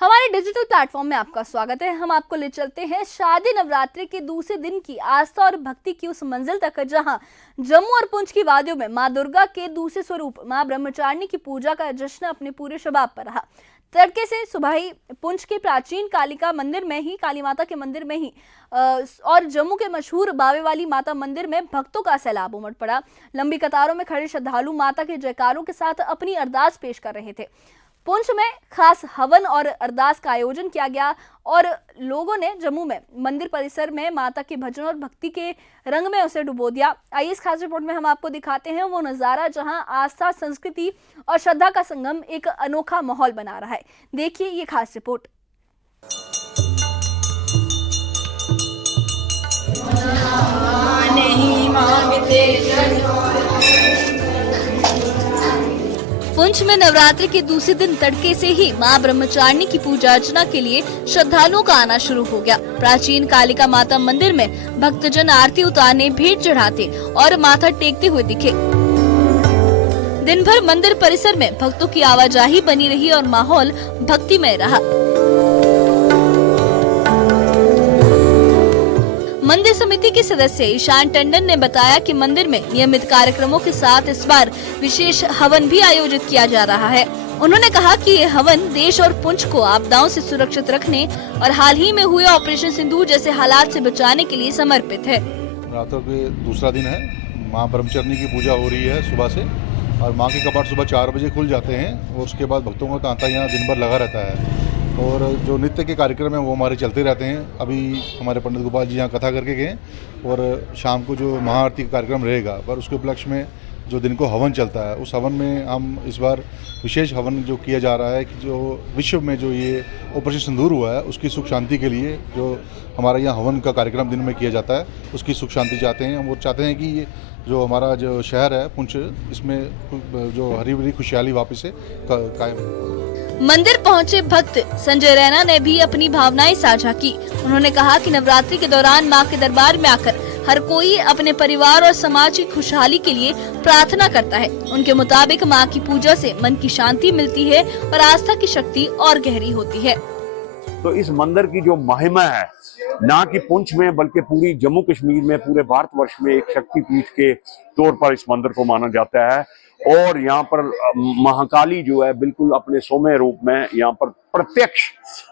हमारे digital platform में आपका स्वागत है। हम आपको ले चलते हैं शारदीय नवरात्रि के दूसरे दिन की आस्था और भक्ति की उस मंजिल तक जहां जम्मू और पुंछ की वादियों में मां दुर्गा के दूसरे स्वरूप मां ब्रह्मचारिणी की पूजा का जश्न अपने पूरे शबाब पर रहा। तड़के से सुबह ही पुंछ के प्राचीन कालिका मंदिर में ही काली माता के मंदिर में ही और जम्मू के मशहूर बावे वाली माता मंदिर में भक्तों का सैलाब उमड़ पड़ा। लंबी कतारों में खड़े श्रद्धालु माता के जयकारों के साथ अपनी अरदास पेश कर रहे थे। पुंछ में खास हवन और अरदास का आयोजन किया गया और लोगों ने जम्मू में मंदिर परिसर में माता के भजन और भक्ति के रंग में उसे डुबो दिया। आइए इस खास रिपोर्ट में हम आपको दिखाते हैं वो नजारा जहां आस्था, संस्कृति और श्रद्धा का संगम एक अनोखा माहौल बना रहा है। देखिए ये खास रिपोर्ट। पुंछ में नवरात्रि के दूसरे दिन तड़के से ही मां ब्रह्मचारिणी की पूजा अर्चना के लिए श्रद्धालुओं का आना शुरू हो गया। प्राचीन कालिका माता मंदिर में भक्तजन आरती उतारने, भेंट चढ़ाते और माथा टेकते हुए दिखे। दिन भर मंदिर परिसर में भक्तों की आवाजाही बनी रही और माहौल भक्तिमय रहा। मंदिर समिति के सदस्य ईशान टंडन ने बताया कि मंदिर में नियमित कार्यक्रमों के साथ इस बार विशेष हवन भी आयोजित किया जा रहा है। उन्होंने कहा कि ये हवन देश और पुंछ को आपदाओं से सुरक्षित रखने और हाल ही में हुए ऑपरेशन सिंदूर जैसे हालात से बचाने के लिए समर्पित है। रातों के दूसरा दिन है, माँ ब्रह्मचारिणी की पूजा हो रही है सुबह से और माँ के कपाट सुबह 4 बजे खुल जाते हैं और उसके बाद भक्तों का तांता यहाँ दिन भर लगा रहता है और जो नृत्य के कार्यक्रम हैं वो हमारे चलते रहते हैं। अभी हमारे पंडित गोपाल जी यहाँ कथा करके गए और शाम को जो महाआरती का कार्यक्रम रहेगा पर उसके उपलक्ष्य में जो दिन को हवन चलता है उस हवन में हम इस बार विशेष हवन जो किया जा रहा है कि जो विश्व में जो ये ऑपरेशन सिंदूर हुआ है उसकी सुख शांति के लिए जो हमारा यहाँ हवन का कार्यक्रम दिन में किया जाता है उसकी सुख शांति चाहते हैं। हम वो चाहते हैं कि ये जो हमारा जो शहर है पुंछ इसमें जो हरी भरी खुशहाली वापस से कायम। मंदिर पहुंचे भक्त संजय रैना ने भी अपनी भावनाएं साझा की। उन्होंने कहा कि नवरात्रि के दौरान मां के दरबार में आकर हर कोई अपने परिवार और समाज की खुशहाली के लिए प्रार्थना करता है। उनके मुताबिक मां की पूजा से मन की शांति मिलती है और आस्था की शक्ति और गहरी होती है। तो इस मंदिर की जो महिमा है ना कि पुंछ में बल्कि पूरी जम्मू कश्मीर में, पूरे भारतवर्ष में एक शक्तिपीठ के तौर पर इस मंदिर को माना जाता है और यहाँ पर महाकाली जो है बिल्कुल अपने सौम्य रूप में यहाँ पर प्रत्यक्ष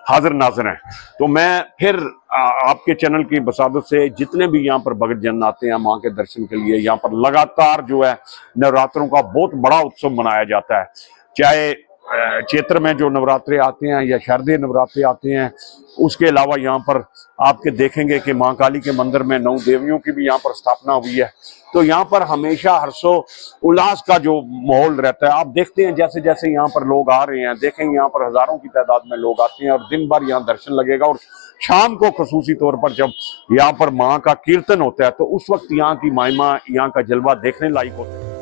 हाजिर नाजिर है। तो मैं फिर आपके चैनल की बसादत से जितने भी यहाँ पर भक्त जन आते हैं माँ के दर्शन के लिए, यहाँ पर लगातार जो है नवरात्रों का बहुत बड़ा उत्सव मनाया जाता है। चाहे क्षेत्र में जो नवरात्रे आते हैं या शारदीय नवरात्रे आते हैं, उसके अलावा यहाँ पर आपके देखेंगे कि माँ काली के मंदिर में 9 देवियों की भी यहाँ पर स्थापना हुई है। तो यहाँ पर हमेशा हर्षो उल्लास का जो माहौल रहता है। आप देखते हैं जैसे जैसे यहाँ पर लोग आ रहे हैं, देखेंगे यहाँ पर हजारों की तादाद में लोग आते हैं और दिन भर यहाँ दर्शन लगेगा और शाम को खसूसी तौर पर जब यहाँ पर माँ का कीर्तन होता है तो उस वक्त यहाँ की महिमा, यहाँ का जलवा देखने लायक होता है।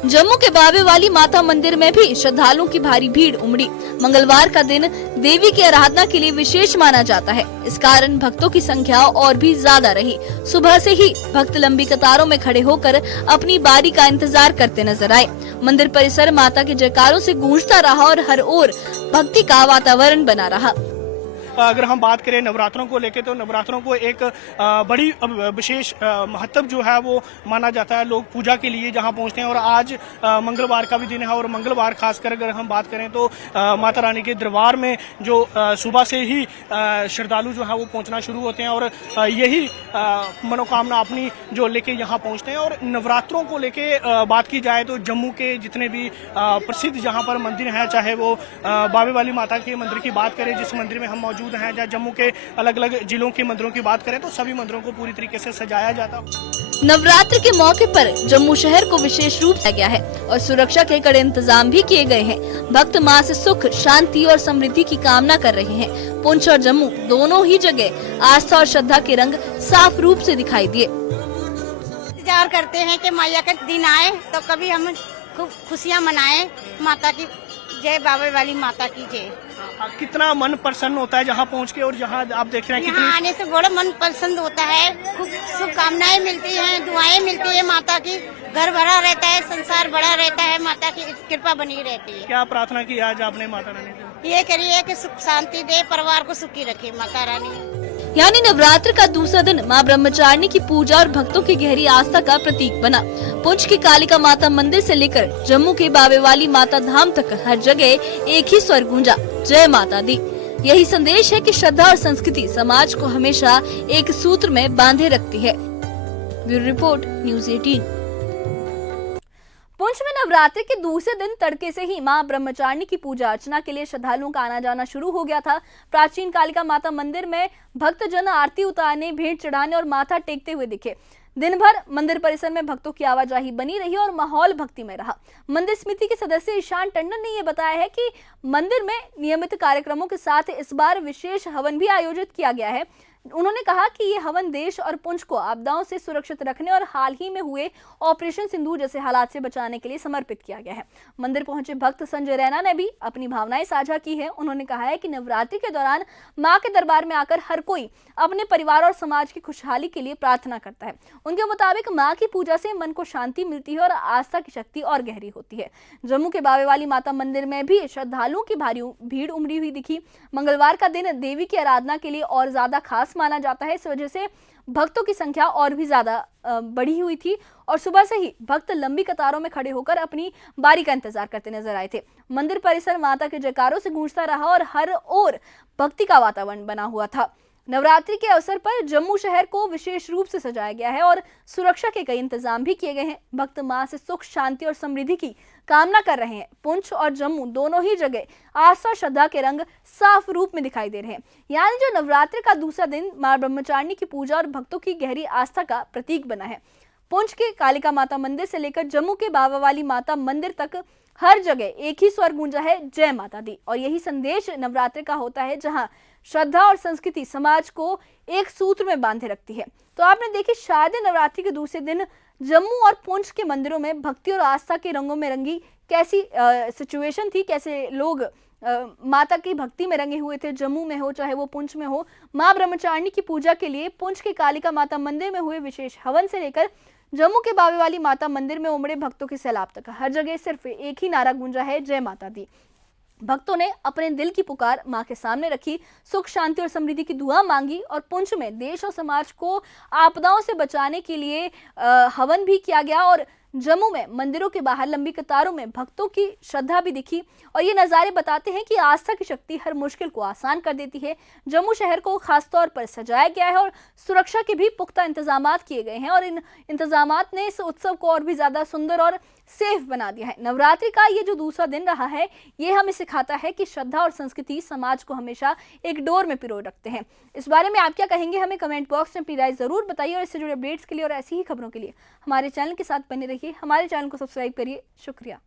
जम्मू के बावे वाली माता मंदिर में भी श्रद्धालुओं की भारी भीड़ उमड़ी। मंगलवार का दिन देवी की आराधना के लिए विशेष माना जाता है, इस कारण भक्तों की संख्या और भी ज्यादा रही। सुबह से ही भक्त लंबी कतारों में खड़े होकर अपनी बारी का इंतजार करते नजर आए। मंदिर परिसर माता के जयकारों से गूंजता रहा और हर ओर भक्ति का वातावरण बना रहा। अगर हम बात करें नवरात्रों को लेकर तो नवरात्रों को एक बड़ी विशेष महत्व जो है वो माना जाता है। लोग पूजा के लिए जहां पहुंचते हैं और आज मंगलवार का भी दिन है और मंगलवार खासकर अगर हम बात करें तो माता रानी के दरबार में जो सुबह से ही श्रद्धालु जो है वो पहुंचना शुरू होते हैं और यही मनोकामना अपनी जो लेके यहाँ पहुंचते हैं। और नवरात्रों को लेके बात की जाए तो जम्मू के जितने भी प्रसिद्ध जहाँ पर मंदिर हैं, चाहे वो बावे वाली माता के मंदिर की बात करें जिस मंदिर में हम मौजूद हैं, या जम्मू के अलग अलग जिलों के मंदिरों की बात करें तो सभी मंदिरों को पूरी तरीके से सजाया जाता। नवरात्र के मौके पर जम्मू शहर को विशेष रूप दिया गया है और सुरक्षा के कड़े इंतजाम भी किए गए हैं। भक्त मां से सुख, शांति और समृद्धि की कामना कर रहे हैं। पुंछ और जम्मू दोनों ही जगह आस्था और श्रद्धा के रंग साफ रूप से दिखाई दिए। इंतजार करते हैं कि मैया का दिन आए तो कभी हम खूब खुशियाँ मनाएं। माता की जय, बाबे वाली माता की जय। कितना मन प्रसन्न होता है जहाँ पहुँच के और जहाँ आप देख रहे हैं यहाँ आने से बड़ा मन प्रसन्न होता है। खूब शुभकामनाएं मिलती हैं, दुआएं मिलती है माता की। घर भरा रहता है, संसार बड़ा रहता है, माता की कृपा बनी रहती है। क्या प्रार्थना की आज आपने माता रानी से? ये करिए कि सुख शांति दे, परिवार को सुखी रखे माता रानी। यानी नवरात्र का दूसरा दिन मां ब्रह्मचारिणी की पूजा और भक्तों की गहरी आस्था का प्रतीक बना। पुंछ की कालिका माता मंदिर से लेकर जम्मू के बावे वाली माता धाम तक हर जगह एक ही स्वर गूंजा, जय माता दी। यही संदेश है कि श्रद्धा और संस्कृति समाज को हमेशा एक सूत्र में बांधे रखती है। Bureau report, news 18। पुंछ में नवरात्रि के दूसरे दिन तड़के से ही मां ब्रह्मचारिणी की पूजा अर्चना के लिए श्रद्धालुओं का आना जाना शुरू हो गया था। प्राचीन कालिका माता मंदिर में भक्तजन आरती उतारने, भेंट चढ़ाने और माथा टेकते हुए दिखे। दिन भर मंदिर परिसर में भक्तों की आवाजाही बनी रही और माहौल भक्तिमय रहा। मंदिर समिति के सदस्य ईशान टंडन ने यह बताया है कि मंदिर में नियमित कार्यक्रमों के साथ इस बार विशेष हवन भी आयोजित किया गया है। उन्होंने कहा कि ये हवन देश और पुंछ को आपदाओं से सुरक्षित रखने और हाल ही में हुए ऑपरेशन सिंदूर जैसे हालात से बचाने के लिए समर्पित किया गया है। मंदिर पहुंचे भक्त संजय रैना ने भी अपनी भावनाएं साझा की है। उन्होंने कहा है कि नवरात्रि के दौरान मां के दरबार में आकर हर कोई अपने परिवार और समाज की खुशहाली के लिए प्रार्थना करता है। उनके मुताबिक मां की पूजा से मन को शांति मिलती है और आस्था की शक्ति और गहरी होती है। जम्मू के बावे वाली माता मंदिर में भी श्रद्धालुओं की भारी भीड़ उमड़ी हुई दिखी। मंगलवार का दिन देवी की आराधना के लिए और ज्यादा खास माना जाता है। इस वजह से भक्तों की संख्या और भी ज्यादा बढ़ी हुई थी और सुबह से ही भक्त लंबी कतारों में खड़े होकर अपनी बारी का इंतजार करते नजर आए थे। मंदिर परिसर माता के जयकारों से गूंजता रहा और हर ओर भक्ति का वातावरण बना हुआ था। नवरात्रि के अवसर पर जम्मू शहर को विशेष रूप से सजाया गया है और सुरक्षा के कई इंतजाम भी किए गए हैं। भक्त मां से सुख, शांति और समृद्धि की कामना कर रहे हैं। पुंछ और जम्मू दोनों ही जगह आस्था, श्रद्धा के रंग साफ रूप में दिखाई दे रहे हैं। यानी जो नवरात्रि का दूसरा दिन मां ब्रह्मचारिणी की पूजा और भक्तों की गहरी आस्था का प्रतीक बना है। पुंछ के कालिका माता मंदिर से लेकर जम्मू के बाबा वाली माता मंदिर तक हर जगह एक ही स्वर गूंजा है, जय माता दी। और यही संदेश नवरात्रि का होता है, जहां श्रद्धा और संस्कृति समाज को एक सूत्र में बांधे रखती है। तो आपने देखी शारदीय नवरात्रि के दूसरे दिन जम्मू और पुंछ के मंदिरों में भक्ति और आस्था के रंगों में रंगी कैसी सिचुएशन थी, कैसे लोग माता की भक्ति में रंगे हुए थे। जम्मू में हो चाहे वो पुंछ में हो, मां ब्रह्मचारिणी की पूजा के लिए पुंछ के कालिका माता मंदिर में हुए विशेष हवन से लेकर जम्मू के बावे वाली माता मंदिर में उमड़े भक्तों के सैलाब तक हर जगह सिर्फ एक ही नारा गूंजा है, जय माता दी। भक्तों ने अपने दिल की पुकार मां के सामने रखी, सुख, शांति और समृद्धि की दुआ मांगी और पुंछ में देश और समाज को आपदाओं से बचाने के लिए हवन भी किया गया। और जम्मू में मंदिरों के बाहर लंबी कतारों में भक्तों की श्रद्धा भी दिखी और ये नज़ारे बताते हैं कि आस्था की शक्ति हर मुश्किल को आसान कर देती है। जम्मू शहर को खासतौर पर सजाया गया है और सुरक्षा के भी पुख्ता इंतजामात किए गए हैं और इन इंतजामात ने इस उत्सव को और भी ज़्यादा सुंदर और सेफ बना दिया है। नवरात्रि का ये जो दूसरा दिन रहा है, ये हमें सिखाता है कि श्रद्धा और संस्कृति समाज को हमेशा एक डोर में पिरो रखते हैं। इस बारे में आप क्या कहेंगे, हमें कमेंट बॉक्स में अपनी राय जरूर बताइए और इससे जुड़े अपडेट्स के लिए और ऐसी ही खबरों के लिए हमारे चैनल के साथ बने रहिए। हमारे चैनल को सब्सक्राइब करिए। शुक्रिया।